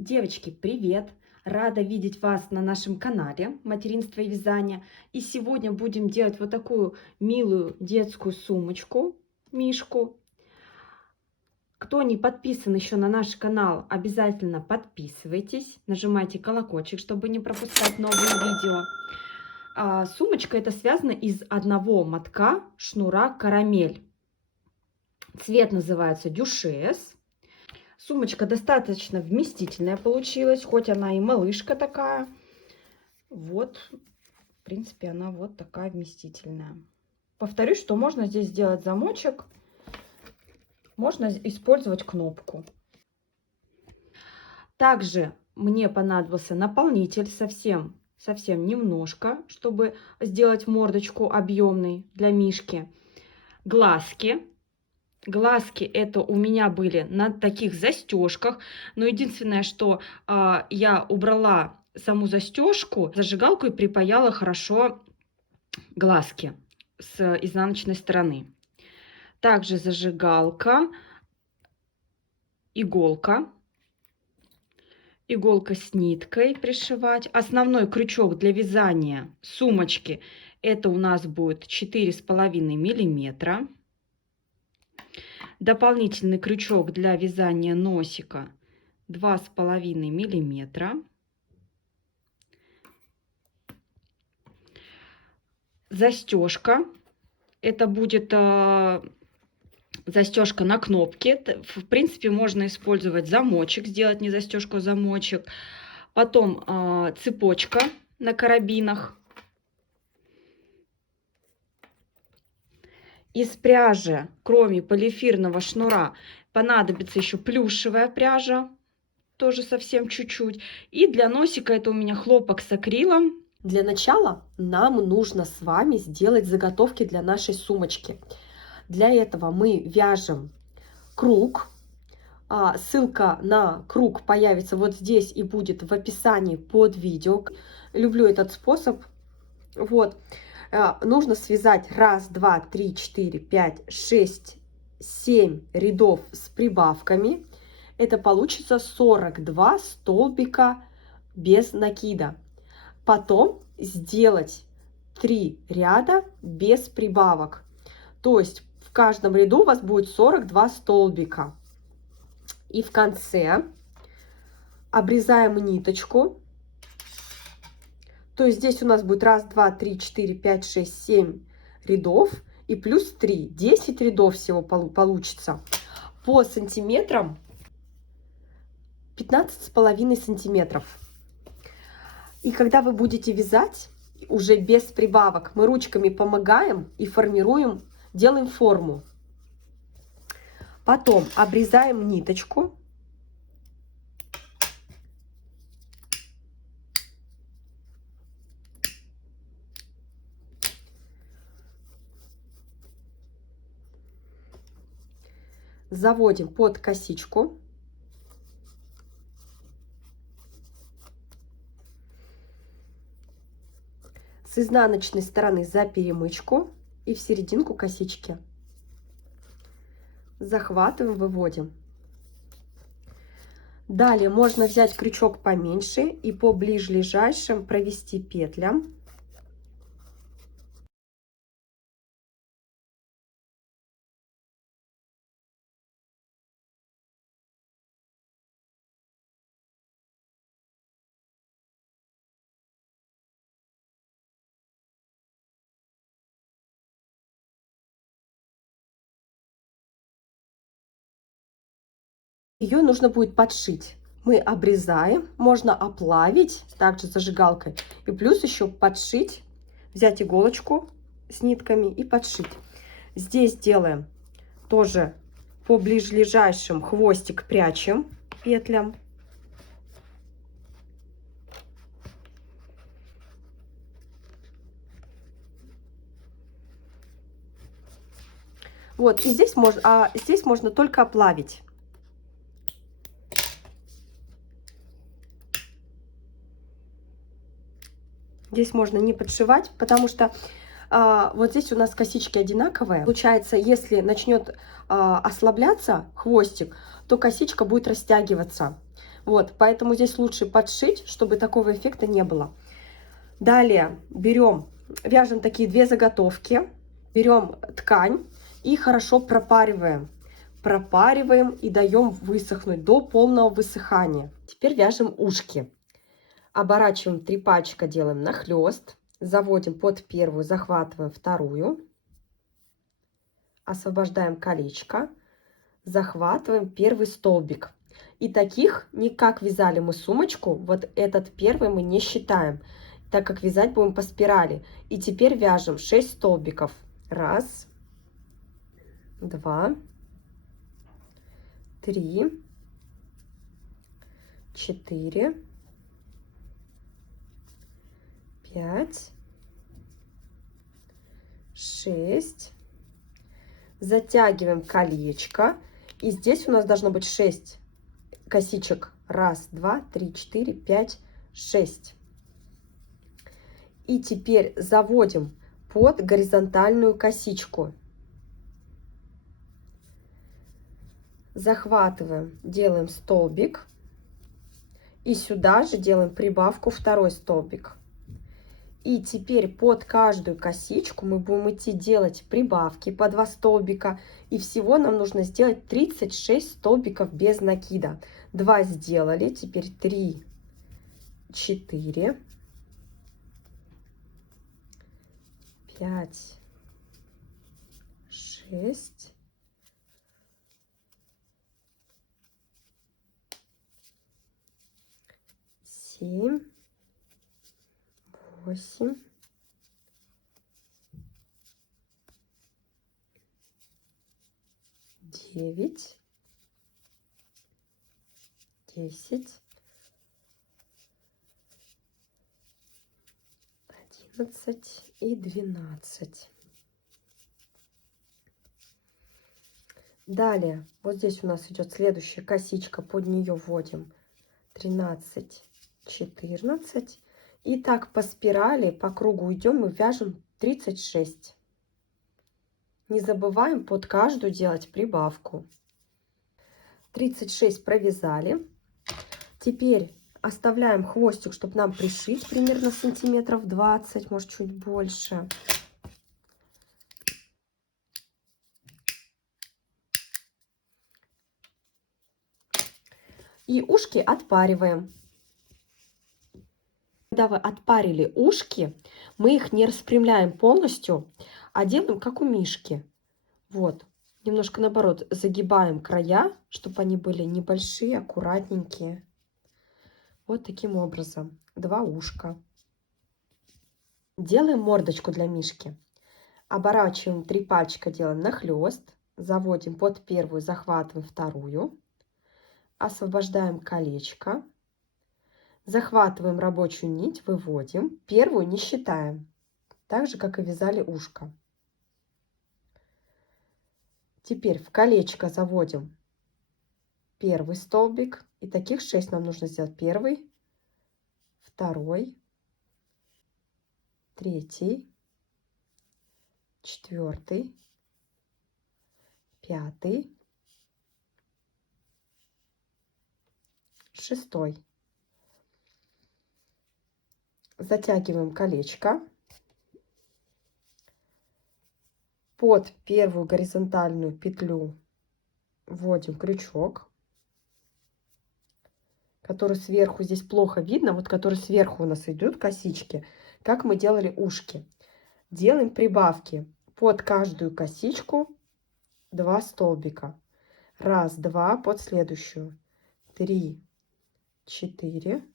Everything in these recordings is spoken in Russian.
Девочки, привет! Рада видеть вас на нашем канале «Материнство и вязание». И сегодня будем делать вот такую милую детскую сумочку, мишку. Кто не подписан еще на наш канал, обязательно подписывайтесь. Нажимайте колокольчик, чтобы не пропускать новые видео. Сумочка эта связана из одного мотка шнура карамель. Цвет называется дюшес. Сумочка достаточно вместительная получилась, хоть она и малышка такая. Вот, в принципе, она вот такая вместительная. Повторюсь, что можно здесь сделать замочек, можно использовать кнопку. Также мне понадобился наполнитель совсем немножко, чтобы сделать мордочку объемной для мишки. Глазки. Глазки это у меня были на таких застежках, но единственное, что я убрала саму застежку, зажигалку и припаяла хорошо глазки с изнаночной стороны. Также зажигалка, иголка с ниткой пришивать. Основной крючок для вязания сумочки это у нас будет 4,5 миллиметра. Дополнительный крючок для вязания носика 2,5 миллиметра. Застежка. Это будет застежка на кнопке. В принципе, можно использовать замочек, сделать не застежку, а замочек. Потом цепочка на карабинах. Из пряжи, кроме полиэфирного шнура, понадобится еще плюшевая пряжа, тоже совсем чуть-чуть. И для носика это у меня хлопок с акрилом. Для начала нам нужно с вами сделать заготовки для нашей сумочки. Для этого мы вяжем круг. Ссылка на круг появится вот здесь и будет в описании под видео. Люблю этот способ. Вот. Нужно связать 1, 2, 3, 4, 5, 6, 7 рядов с прибавками. Это получится 42 столбика без накида. Потом сделать 3 ряда без прибавок. То есть в каждом ряду у вас будет 42 столбика. И в конце обрезаем ниточку. То есть здесь у нас будет 1, 2, 3, 4, 5, 6, 7 рядов. И плюс 3. 10 рядов всего получится. По сантиметрам 15,5 сантиметров. И когда вы будете вязать, уже без прибавок, мы ручками помогаем и формируем, делаем форму. Потом обрезаем ниточку. Заводим под косичку. С изнаночной стороны за перемычку и в серединку косички. Захватываем, выводим. Далее можно взять крючок поменьше и по ближайшим провести петлям. Ее нужно будет подшить. Мы обрезаем, можно оплавить также зажигалкой. И плюс еще подшить, взять иголочку с нитками и подшить. Здесь делаем тоже по ближайшим хвостик прячем петлям. Вот, и здесь можно только оплавить. Здесь можно не подшивать, потому что вот здесь у нас косички одинаковые. Получается, если начнет ослабляться хвостик, то косичка будет растягиваться. Вот, поэтому здесь лучше подшить, чтобы такого эффекта не было. Далее вяжем такие 2 заготовки, берем ткань и хорошо пропариваем. Пропариваем и даем высохнуть до полного высыхания. Теперь вяжем ушки. Оборачиваем 3 пальчика, делаем нахлест, заводим под первую, захватываем вторую, освобождаем колечко, захватываем первый столбик. И таких, не как вязали мы сумочку, вот этот первый мы не считаем, так как вязать будем по спирали. И теперь вяжем 6 столбиков. 1, 2, 3, 4, 5, 6. Затягиваем колечко. И здесь у нас должно быть 6 косичек. 1, 2, 3, 4, 5, 6. И теперь заводим под горизонтальную косичку. Захватываем, делаем столбик. И сюда же делаем прибавку второй столбик. И теперь под каждую косичку мы будем идти делать прибавки по 2 столбика. И всего нам нужно сделать 36 столбиков без накида. 2 сделали, теперь 3, 4, 5, 6, 7, 8, 9, 10, 11 и 12. Далее, вот здесь у нас идет следующая косичка, под нее вводим 13, 14. И так по спирали, по кругу идем и вяжем 36. Не забываем под каждую делать прибавку. 36 провязали. Теперь оставляем хвостик, чтобы нам пришить примерно сантиметров 20, может чуть больше. И ушки отпариваем. Когда вы отпарили ушки, мы их не распрямляем полностью, а делаем как у мишки. Вот, немножко наоборот, загибаем края, чтобы они были небольшие, аккуратненькие. Вот таким образом. 2 ушка. Делаем мордочку для мишки. Оборачиваем 3 пальчика, делаем нахлест, заводим под первую, захватываем вторую, освобождаем колечко. Захватываем рабочую нить, выводим. Первую не считаем, так же, как и вязали ушко. Теперь в колечко заводим первый столбик. И таких 6 нам нужно сделать. Первый, второй, третий, 4, 5, 6. Затягиваем колечко. Под первую горизонтальную петлю вводим крючок, который сверху, здесь плохо видно, вот который сверху у нас идут косички, как мы делали ушки. Делаем прибавки под каждую косичку 2 столбика. 1, 2, под следующую. 3, 4,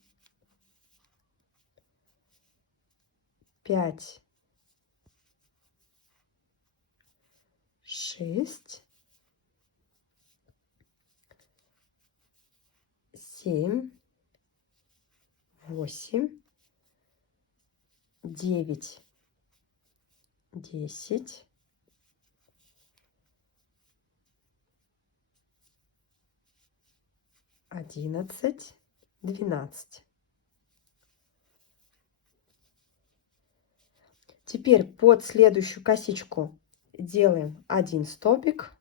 5, 6, 7, 8, 9, 10, 11, 12. Теперь под следующую косичку делаем 1 столбик,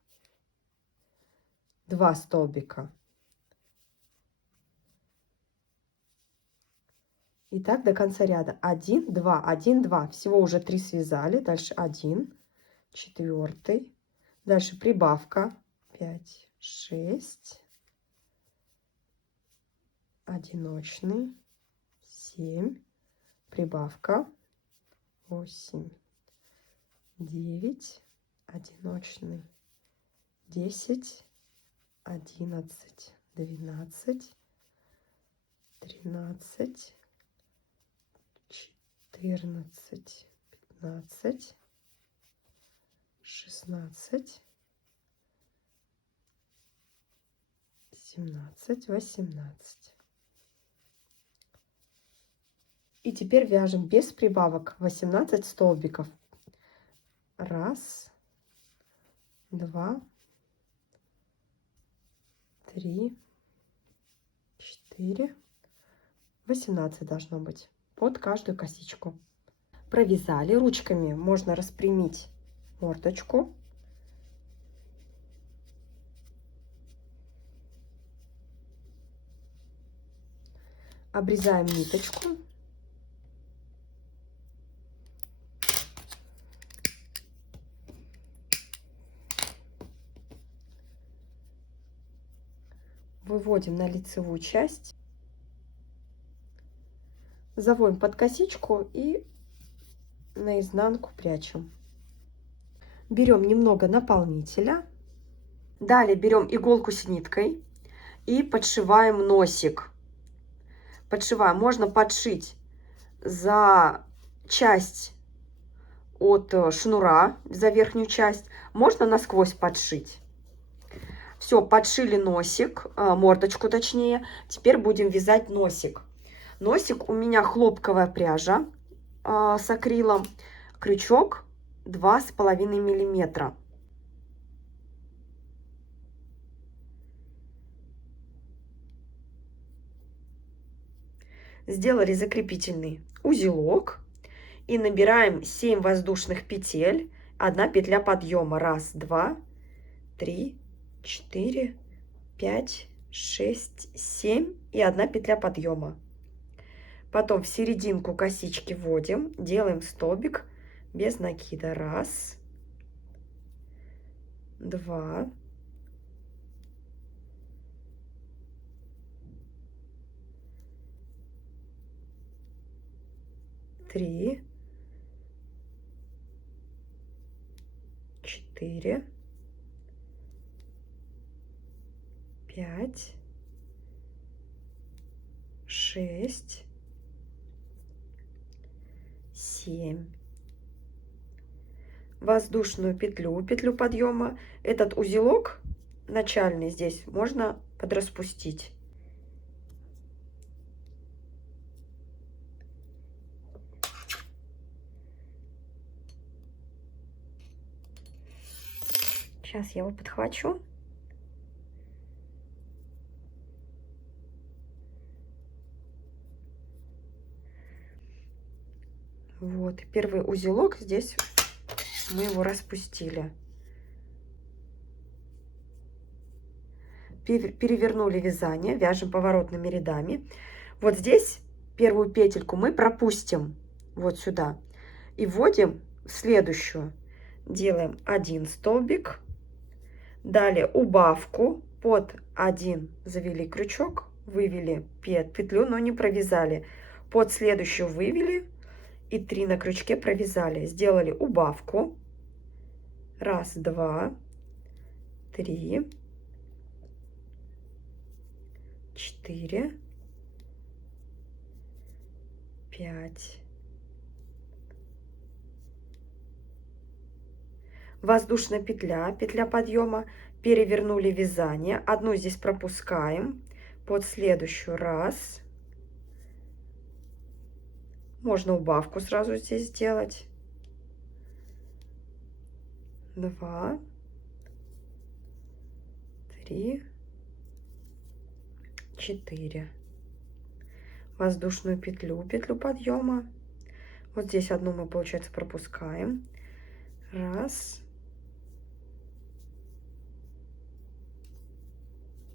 2 столбика, И так до конца ряда. 1, 2, 1, 2. Всего уже 3 связали. Дальше 1, 4. Дальше прибавка. 5, 6. Одиночный. 7. Прибавка. 8, 9. Одиночный. 10, 11, 12, 13, 14, 15, 16, 17, 18. И теперь вяжем без прибавок 18 столбиков. 1, 2, 3, 4, 18 должно быть под каждую косичку. Провязали. Ручками можно распрямить мордочку. Обрезаем ниточку. Выводим на лицевую часть. Заводим под косичку и наизнанку прячем. Берем немного наполнителя. Далее берем иголку с ниткой и подшиваем носик. Подшиваем. Можно подшить за часть от шнура, за верхнюю часть. Можно насквозь подшить. Все, подшили носик, мордочку точнее. Теперь будем вязать носик. Носик у меня хлопковая пряжа с акрилом. Крючок 2,5 миллиметра. Сделали закрепительный узелок и набираем 7 воздушных петель, 1 петля подъема. 1, 2, 3, 4, 5, 6, 7 и 1 петля подъема. Потом в серединку косички вводим, делаем столбик без накида. 1, 2, 3, 4, 5, 6, 7. Воздушную петлю, петлю подъема. Этот узелок начальный здесь можно подраспустить. Сейчас я его подхвачу. Вот, первый узелок, здесь мы его распустили. Перевернули вязание, вяжем поворотными рядами. Вот здесь первую петельку мы пропустим вот сюда и вводим в следующую. Делаем 1 столбик, далее убавку, под 1 завели крючок, вывели петлю, но не провязали, под следующую вывели и 3 на крючке провязали, сделали убавку. 1, 2, 3, 4, 5. Воздушная петля, петля подъема, перевернули вязание, одну здесь пропускаем, под следующую 1, можно убавку сразу здесь сделать, 2, 3, 4. Воздушную петлю, петлю подъема, вот здесь одну мы, получается, пропускаем, 1,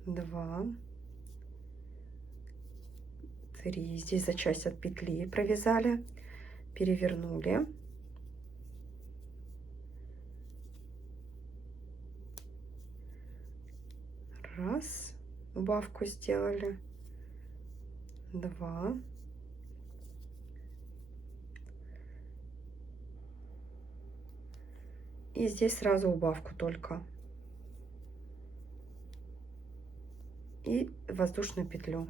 2, 3. Здесь за часть от петли провязали, перевернули. Раз, убавку сделали. 2. И здесь сразу убавку только. И воздушную петлю.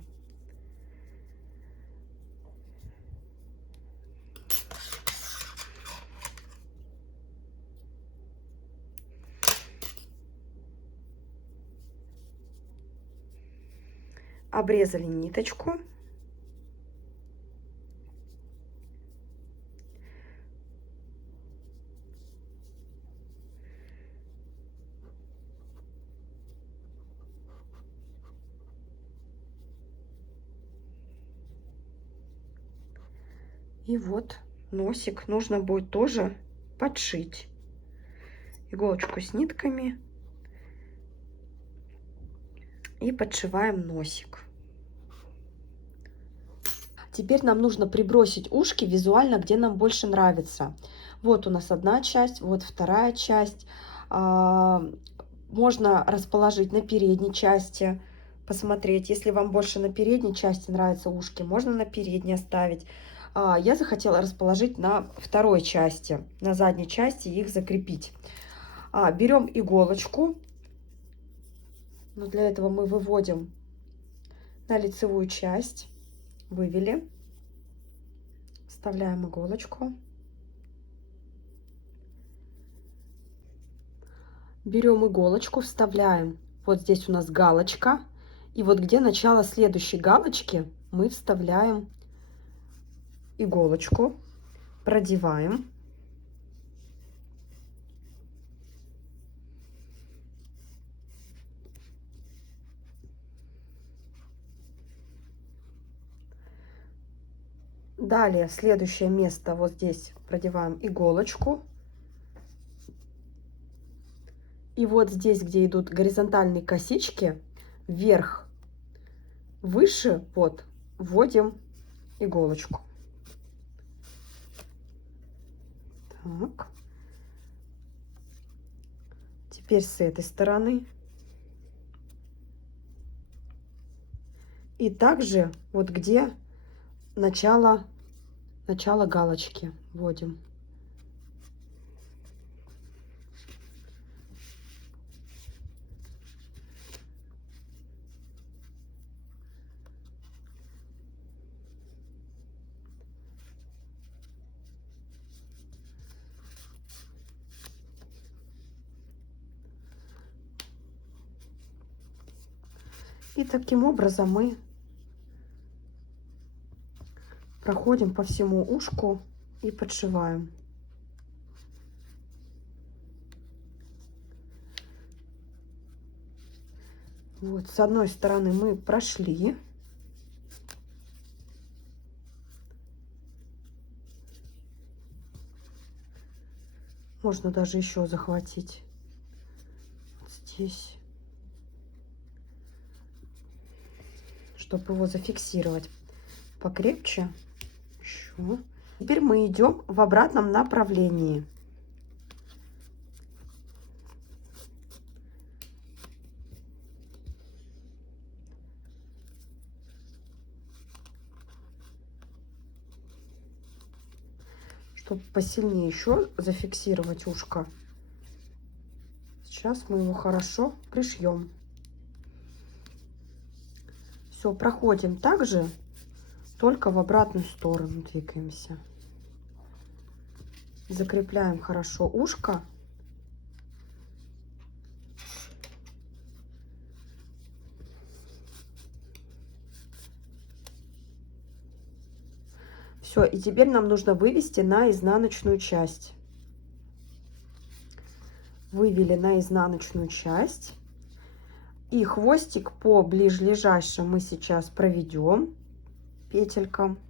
Обрезали ниточку. И вот носик нужно будет тоже подшить. Иголочку с нитками. И подшиваем носик. Теперь нам нужно прибросить ушки визуально, где нам больше нравится. Вот у нас одна часть, вот вторая часть. Можно расположить на передней части, посмотреть. Если вам больше на передней части нравятся ушки, можно на передней оставить. Я захотела расположить на второй части, на задней части их закрепить. Берем иголочку. Но для этого мы выводим на лицевую часть. Вывели. Вставляем иголочку. Берем иголочку, вставляем. Вот здесь у нас галочка. И вот где начало следующей галочки, мы вставляем иголочку, продеваем. Далее, следующее место, вот здесь продеваем иголочку. И вот здесь, где идут горизонтальные косички, вверх, выше, вот, вводим иголочку. Так. Теперь с этой стороны. И также вот где начало галочки вводим. И таким образом мы проходим по всему ушку и подшиваем. Вот, с одной стороны мы прошли. Можно даже еще захватить. Вот здесь. Чтобы его зафиксировать покрепче. Еще. Теперь мы идем в обратном направлении. Чтобы посильнее еще зафиксировать ушко, сейчас мы его хорошо пришьем. Все, проходим также, только в обратную сторону двигаемся. Закрепляем хорошо ушко. Все, и теперь нам нужно вывести на изнаночную часть. Вывели на изнаночную часть. И хвостик по ближайшим мы сейчас проведем петелькам.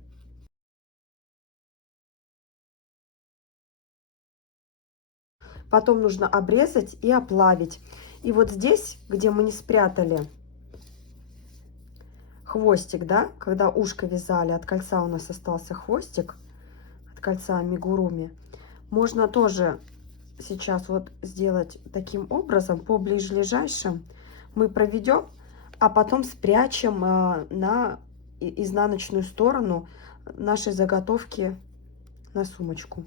Потом нужно обрезать и оплавить. И вот здесь, где мы не спрятали хвостик, да, когда ушко вязали, от кольца у нас остался хвостик, от кольца амигуруми. Можно тоже сейчас вот сделать таким образом, по ближайшим мы проведем, а потом спрячем на изнаночную сторону нашей заготовки на сумочку.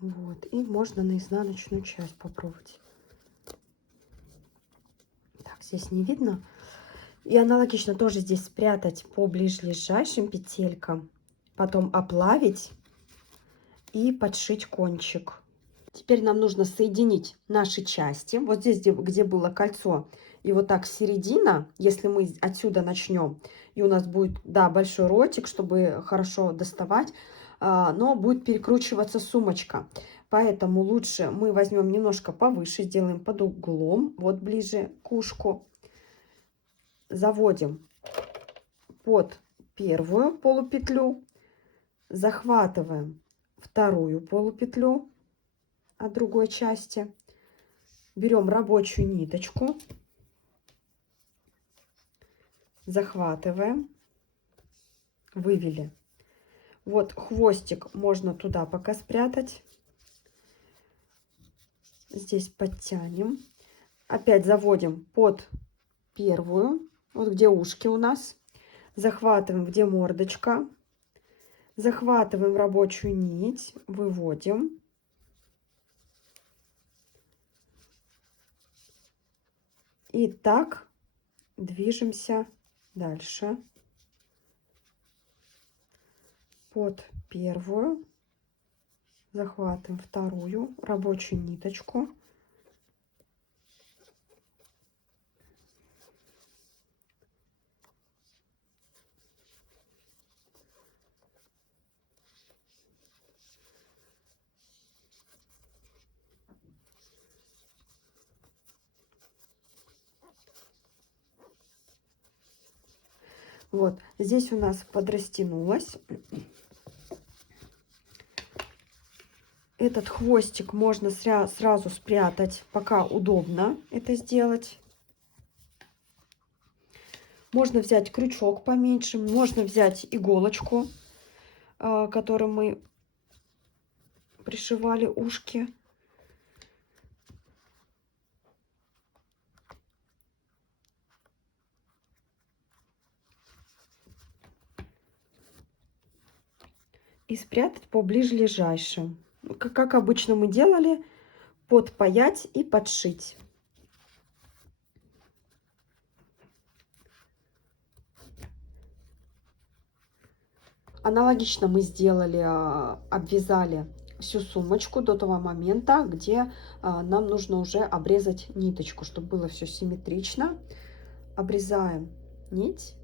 Вот, и можно на изнаночную часть попробовать. Так, здесь не видно. И аналогично тоже здесь спрятать по ближайшим петелькам, потом оплавить и подшить кончик. Теперь нам нужно соединить наши части. Вот здесь, где было кольцо, и вот так середина, если мы отсюда начнем, и у нас будет, да, большой ротик, чтобы хорошо доставать, но будет перекручиваться сумочка. Поэтому лучше мы возьмем немножко повыше, сделаем под углом, вот ближе к ушку. Заводим под первую полупетлю, захватываем вторую полупетлю от другой части, берем рабочую ниточку, захватываем, вывели. Вот хвостик можно туда пока спрятать. Здесь подтянем. Опять заводим под первую, вот где ушки у нас. Захватываем, где мордочка. Захватываем рабочую нить, выводим. И так движемся дальше. Под первую, захватываем вторую рабочую ниточку, вот здесь у нас подрастянулось. Этот хвостик можно сразу спрятать, пока удобно это сделать. Можно взять крючок поменьше, можно взять иголочку, которой мы пришивали ушки. И спрятать по ближайшим. Как обычно мы делали, подпаять и подшить. Аналогично мы сделали, обвязали всю сумочку до того момента, где нам нужно уже обрезать ниточку, чтобы было все симметрично. Обрезаем нить.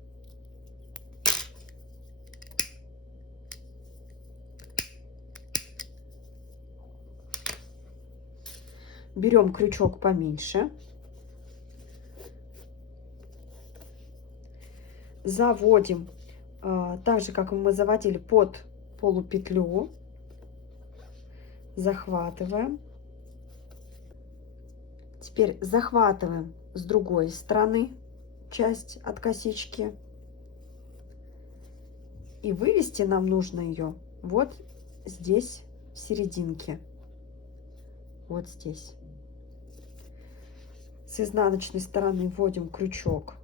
Берем крючок поменьше. Заводим так же, как мы заводили, под полупетлю. Захватываем. Теперь захватываем с другой стороны часть от косички. И вывести нам нужно ее вот здесь, в серединке. Вот здесь. С изнаночной стороны вводим крючок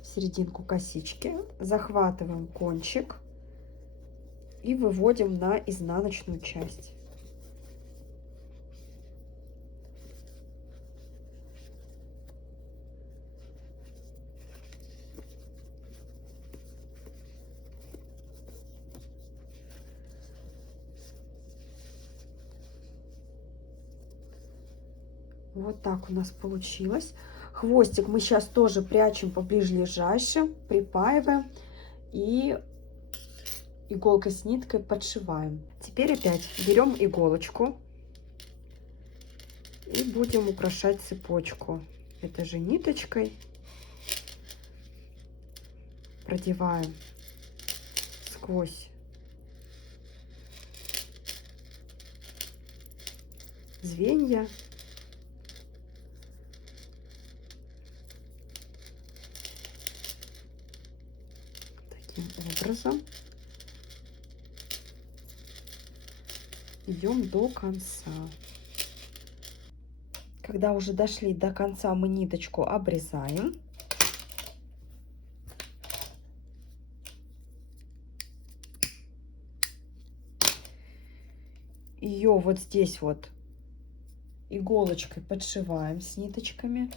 в серединку косички, захватываем кончик и выводим на изнаночную часть. Вот так у нас получилось. Хвостик мы сейчас тоже прячем по ближайшим, припаиваем и иголкой с ниткой подшиваем. Теперь опять берем иголочку, И будем украшать цепочку этой же ниточкой. Продеваем сквозь звенья. Таким образом идем до конца. Когда уже дошли до конца, мы ниточку обрезаем. Ее вот здесь вот иголочкой подшиваем с ниточками.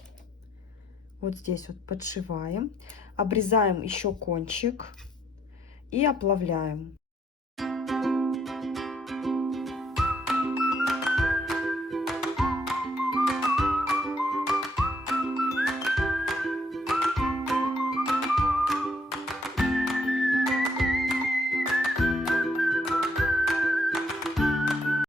Вот здесь вот подшиваем. Обрезаем еще кончик и оплавляем.